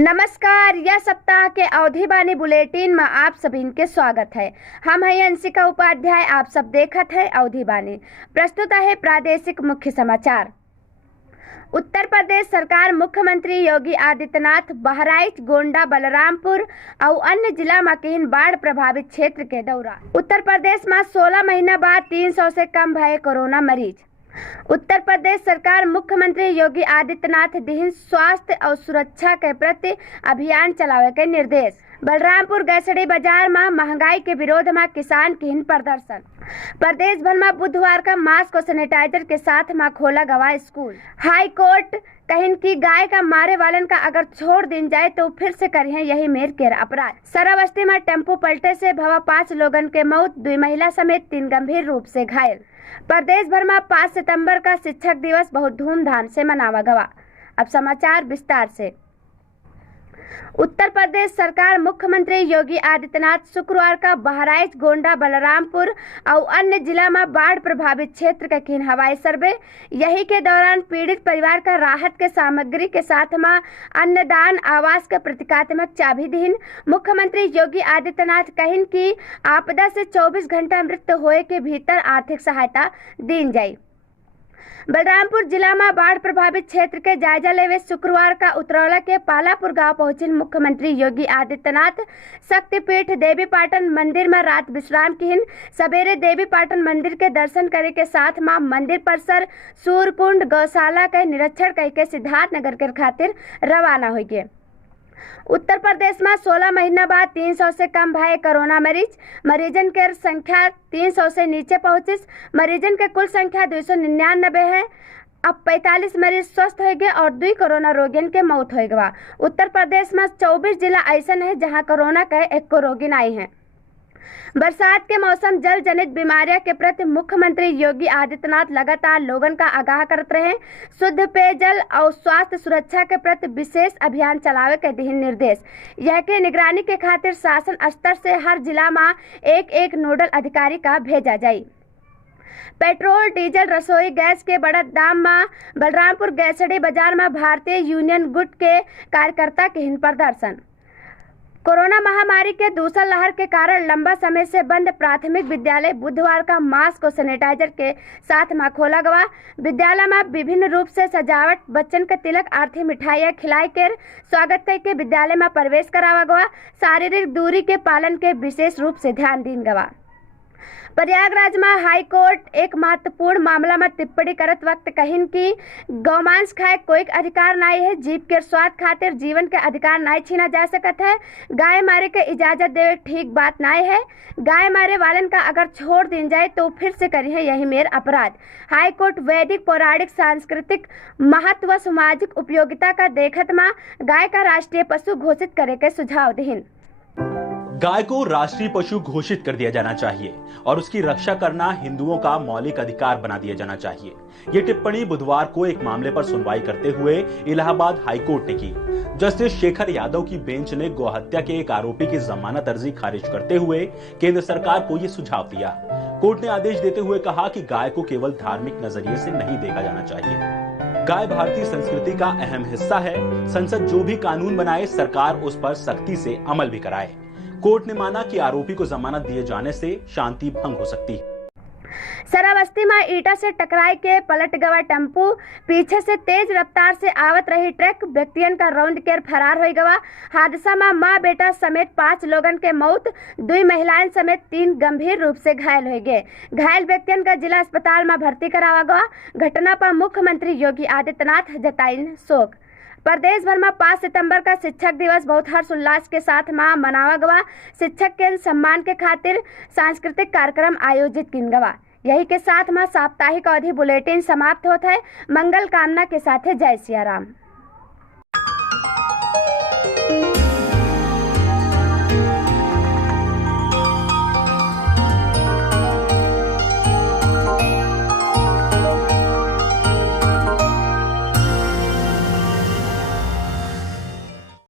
नमस्कार। यह सप्ताह के अवधि बानी बुलेटिन में आप सभी के स्वागत है। हम हैं अंशिका उपाध्याय। आप सब देखत है अवधि बानी। प्रस्तुत है प्रादेशिक मुख्य समाचार। उत्तर प्रदेश सरकार मुख्यमंत्री योगी आदित्यनाथ बहराइच, गोंडा, बलरामपुर और अन्य जिला में किन बाढ़ प्रभावित क्षेत्र के दौरा। उत्तर प्रदेश में 16 महीना बाद 300 से कम भये कोरोना मरीज। उत्तर प्रदेश सरकार मुख्यमंत्री योगी आदित्यनाथ दिहिन स्वास्थ्य और सुरक्षा के प्रति अभियान चलावे के निर्देश। बलरामपुर गैसड़ी बाजार में महंगाई के विरोध में किसान किन प्रदर्शन। प्रदेश भर में बुधवार का मास्क और सैनिटाइजर के साथ में खोला गवा स्कूल। हाई कोर्ट कहिन की गाय का मारे वालन का अगर छोड़ दिन जाए तो फिर से करिए यही मेर के अपराध। सराबस्ती में टेम्पो पलटे से भवा 5 लोगन के मौत, 2 महिला समेत 3 गंभीर रूप से घायल। प्रदेश भर में 5 सितंबर का शिक्षक दिवस बहुत धूमधाम से मनावा गवा। अब समाचार विस्तार से। उत्तर प्रदेश सरकार मुख्यमंत्री योगी आदित्यनाथ शुक्रवार का बहराइच, गोंडा, बलरामपुर और अन्य जिला में बाढ़ प्रभावित क्षेत्र का किन हवाई सर्वे। यही के दौरान पीड़ित परिवार का राहत के सामग्री के साथ में अन्नदान, आवास के प्रतीकात्मक चाबी दीन। मुख्यमंत्री योगी आदित्यनाथ कहिन की आपदा से 24 घंटा मृत्यु होए के भीतर आर्थिक सहायता दी जाये। बलरामपुर जिला में बाढ़ प्रभावित क्षेत्र के जायजा लेवे शुक्रवार का उतरौला के पालापुर गांव पहुंचे मुख्यमंत्री योगी आदित्यनाथ शक्तिपीठ देवी पाटन मंदिर में रात विश्राम किन। सवेरे देवी पाटन मंदिर के दर्शन करे के साथ मां मंदिर परिसर, सूर्यकुंड, गौशाला के निरीक्षण करके सिद्धार्थ नगर के खातिर रवाना हो गए। उत्तर प्रदेश में 16 महीना बाद 300 से कम भये कोरोना मरीजन के संख्या 300 से नीचे पहुंची। मरीजन के कुल संख्या 299 है। अब 45 मरीज स्वस्थ हो गए और 2 कोरोना रोगियन के मौत हो गवा। उत्तर प्रदेश में 24 जिला ऐसा है जहां कोरोना के 1 रोगी आई हैं। बरसात के मौसम जल जनित बीमारियों के प्रति मुख्यमंत्री योगी आदित्यनाथ लगातार लोगों का आगाह करते रहे। शुद्ध पेयजल और स्वास्थ्य सुरक्षा के प्रति विशेष अभियान चलावे के दिहिन निर्देश। यह के निगरानी के खातिर शासन स्तर से हर जिला में एक नोडल अधिकारी का भेजा जाये। पेट्रोल, डीजल, रसोई गैस के बढ़त दाम में बलरामपुर गैसड़ी बाजार में भारतीय यूनियन गुट के कार्यकर्ता के हिन प्रदर्शन। कोरोना महामारी के दूसरा लहर के कारण लंबा समय से बंद प्राथमिक विद्यालय बुधवार का मास्क और सैनिटाइजर के साथ में खोला गया। विद्यालय में विभिन्न रूप से सजावट, बच्चन के तिलक आरती, मिठाइयाँ खिलाई कर स्वागत करके विद्यालय में प्रवेश करावा गया। शारीरिक दूरी के पालन के विशेष रूप से ध्यान दीन गवा। प्रयागराज में हाई कोर्ट एक महत्वपूर्ण मामला में टिप्पणी करत वक्त कहिन की गौमांस खाए कोई अधिकार नहीं है। जीव के स्वाद खातिर जीवन के अधिकार नहीं छीना जा सकता है। गाय मारे के इजाजत देवे ठीक बात नहीं है। गाय मारे वालन का अगर छोड़ दी जाए तो फिर से करिए यही मेर अपराध। हाई कोर्ट वैदिक, पौराणिक, सांस्कृतिक महत्व व सामाजिक उपयोगिता का देखत में गाय का राष्ट्रीय पशु घोषित करे के सुझाव दीन। गाय को राष्ट्रीय पशु घोषित कर दिया जाना चाहिए और उसकी रक्षा करना हिंदुओं का मौलिक अधिकार बना दिया जाना चाहिए। ये टिप्पणी बुधवार को एक मामले पर सुनवाई करते हुए इलाहाबाद हाईकोर्ट ने की। जस्टिस शेखर यादव की बेंच ने गौहत्या के एक आरोपी की जमानत अर्जी खारिज करते हुए केंद्र सरकार को ये सुझाव दिया। कोर्ट ने आदेश देते हुए कहा कि गाय को केवल धार्मिक नजरिए से नहीं देखा जाना चाहिए। गाय भारतीय संस्कृति का अहम हिस्सा है। संसद जो भी कानून बनाए, सरकार उस पर सख्ती से अमल भी कराए। कोर्ट ने माना कि आरोपी को जमानत दिए जाने से शांति भंग हो सकती है। सराबस्ती में ईटा से टकराई के पलट गवा टेम्पू। पीछे से तेज रफ्तार से आवत रही ट्रक व्यक्तियन का रौंद कर फरार हो गवा। हादसा में मां बेटा समेत 5 लोगन के मौत, 2 महिलाएं समेत 3 गंभीर रूप से घायल हो गए। घायल व्यक्तियन का जिला अस्पताल में भर्ती करावा गया। घटना पर मुख्यमंत्री योगी आदित्यनाथ जताइन शोक। प्रदेश भर में 5 सितंबर का शिक्षक दिवस बहुत हर्षोल्लास के साथ मनावा गया। शिक्षक के सम्मान के खातिर सांस्कृतिक कार्यक्रम आयोजित किन गवा। यही के साथ में साप्ताहिक अवधि बुलेटिन समाप्त होता है। मंगल कामना के साथ जय सिया राम।